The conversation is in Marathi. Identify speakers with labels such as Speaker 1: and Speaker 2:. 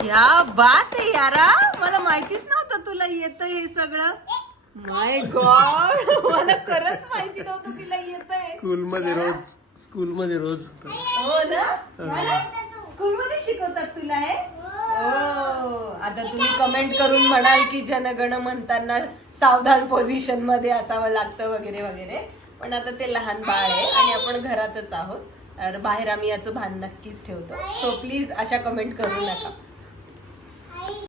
Speaker 1: क्या बात आहे यारा? मला माहितीच नव्हतं तुला येत हे सगळं. माय गॉड मला खरंच माहिती नव्हतं तिला येत
Speaker 2: स्कूल मध्ये रोज स्कूल मध्ये रोज होत.
Speaker 1: हो ना? स्कूल मध्ये शिकवतात तुला हे? हो. आता तुम्ही कमेंट करून म्हणाल की जनगण म्हणताना सावधान पोझिशनमध्ये असावं लागतं वगैरे वगैरे. पण आता ते लहान बाळ आहे आणि आपण घरातच आहोत. तर बाहेर आम्ही याचं भान नक्कीच ठेवतो. सो प्लीज अशा कमेंट करू नका.